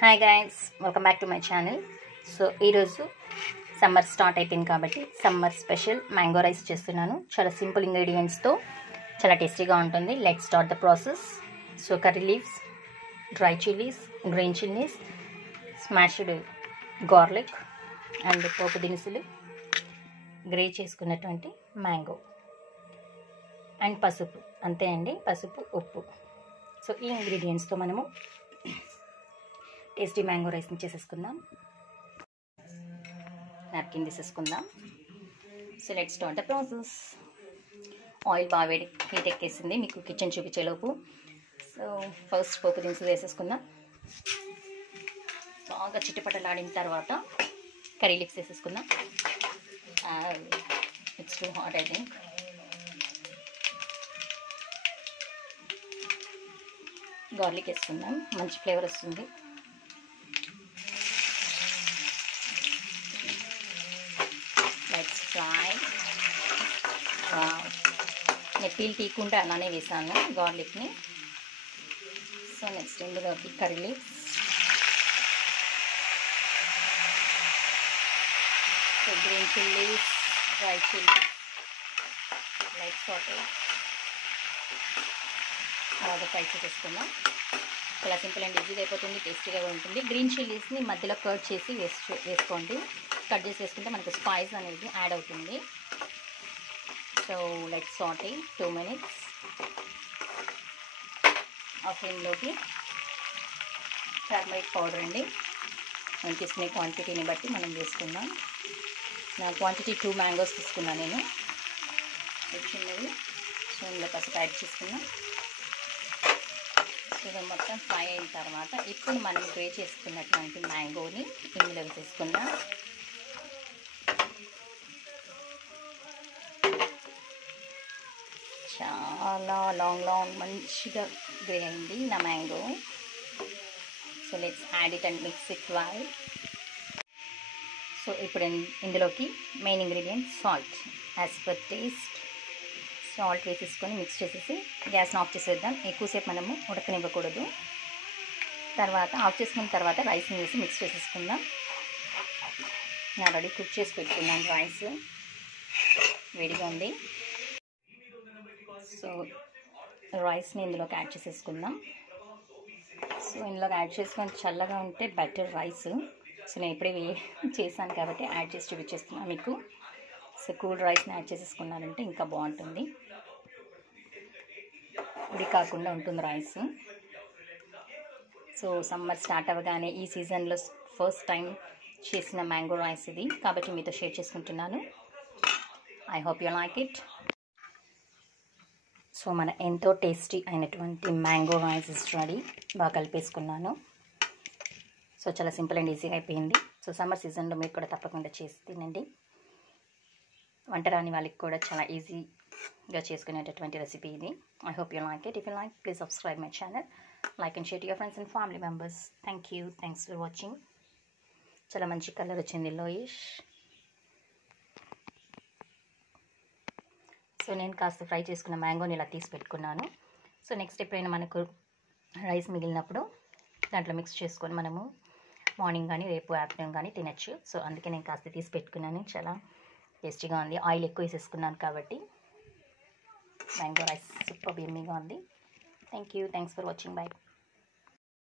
Hi guys, welcome back to my channel. So ఈరోజు summer start అయిపోయింది కాబట్టి summer special mango rice చేస్తున్నాను. చాలా సింపుల్ ఇంగ్రీడియంట్స్తో చాలా టేస్టీగా ఉంటుంది. Let's start the process. So curry leaves, dry chillies, green chillies, smashed garlic and పోపు దినుసులు, గ్రే చేసుకున్నటువంటి మ్యాంగో అండ్ పసుపు. అంతే అండి, పసుపు, ఉప్పు. సో ఈ ఇంగ్రీడియంట్స్తో మనము టేస్టీ మ్యాంగో రైస్ని చేసేసుకుందాం. నాప్కిన్ తీసేసుకుందాం. So let's start the process. Oil బాగా హీట్ ఎక్కేసింది, మీకు కిచెన్ చూపించేలోపు. సో ఫస్ట్ పోపు దినుసులు వేసేసుకుందాం. బాగా చిట్టుపట్టలాడిన తర్వాత కర్రీ లీవ్స్ వేసేసుకుందాం. It's too hot I think. Garlic వేసుకుందాం, మంచి ఫ్లేవర్ వస్తుంది. Let's fry. నేను పీల్ తీయకుండా అలానే వేసాను గార్లిక్ని. సో నెక్స్ట్ ఇందులోకి curry leaves, so green chillies, dry chillies, light Sathe బాగా ఫ్రై చేసేసుకుందాం. చాలా సింపుల్ అండ్ ఈజీగా అయిపోతుంది, టేస్టీగా ఉంటుంది. గ్రీన్ చిల్లీస్ని మధ్యలో కట్ చేసి వేసుకోండి. కట్ చేసి వేసుకుంటే మనకు స్పైస్ అనేది యాడ్ అవుతుంది. So let's Sathe 2 minutes. ఆ ఫ్లేమ్లోకి టర్మరిక్ పౌడర్ అండి, మనం తీసుకునే క్వాంటిటీని బట్టి మనం వేసుకుందాం. నా క్వాంటిటీ 2 మ్యాంగోస్ తీసుకున్నాను నేను, చిన్నవి. సో ఇందులో పసుపు యాడ్ చేసుకున్నాం. ఇది మొత్తం ఫ్రై అయిన తర్వాత ఇప్పుడు మనం గ్రే చేసుకున్నటువంటి మ్యాంగోని ఇందులో వేసేసుకుందాం. చాలా లాంగ్ మంచిగా గ్రే అయింది నా mango. So let's add it and mix it well. So ఇప్పుడు ఇందులోకి main ingredient salt, as per taste. Salt వేసేసుకొని మిక్స్ చేసేసి గ్యాస్ని ఆఫ్ చేసేద్దాం. ఎక్కువసేపు మనము ఉడకనివ్వకూడదు. తర్వాత ఆఫ్ చేసుకున్న తర్వాత రైస్ని వేసి మిక్స్ చేసేసుకుందాం. నేను ఆల్రెడీ కుక్ చేసి పెట్టుకున్నాను, రైస్ వేడిగా ఉంది. సో రైస్ని ఇందులోకి యాడ్ చేసేసుకుందాం. సో ఇందులోకి యాడ్ చేసుకొని చల్లగా ఉంటే బెటర్ రైస్. సో నేను ఇప్పుడే చేశాను కాబట్టి యాడ్ చేసి చూపించేస్తున్నాను మీకు. సో కూల్ రైస్ని యాడ్ చేసేసుకున్నారంటే ఇంకా బాగుంటుంది, ఉడి కాకుండా ఉంటుంది రైస్. సో సమ్మర్ స్టార్ట్ అవ్వగానే ఈ సీజన్లో ఫస్ట్ టైం చేసిన మ్యాంగో రైస్ ఇది, కాబట్టి మీతో షేర్ చేసుకుంటున్నాను. I hope you like it. So మన ఎంతో టేస్టీ అయినటువంటి మ్యాంగో రైస్ ఇస్ రెడీ. బాగా కలిపేసుకున్నాను. సో చాలా సింపుల్ అండ్ ఈజీగా అయిపోయింది. సో సమ్మర్ సీజన్లో మీరు కూడా తప్పకుండా చేసి తినండి. వంట రాని వాళ్ళకి కూడా చాలా ఈజీగా చేసుకునేటటువంటి రెసిపీ ఇది. I hope you like it. If you like, please subscribe my channel, like and share to your friends and family members. Thanks for watching. చాలా మంచి కలర్ వచ్చింది, లోయిష్. సో నేను కాస్త ఫ్రై చేసుకున్న మ్యాంగోని ఇలా తీసి పెట్టుకున్నాను. సో నెక్స్ట్ ఎప్పుడైనా మనకు రైస్ మిగిలినప్పుడు దాంట్లో మిక్స్ చేసుకొని మనము మార్నింగ్ కానీ రేపు ఆఫ్టర్నూన్ కానీ తినచ్చు. సో అందుకే నేను కాస్త తీసి పెట్టుకున్నాను. చాలా టేస్టీగా ఉంది. ఆయిల్ ఎక్కువ వేసేసుకున్నాను కాబట్టి మ్యాంగో రైస్ సూపర్ యమ్మీగా ఉంది. Thanks for watching. బై.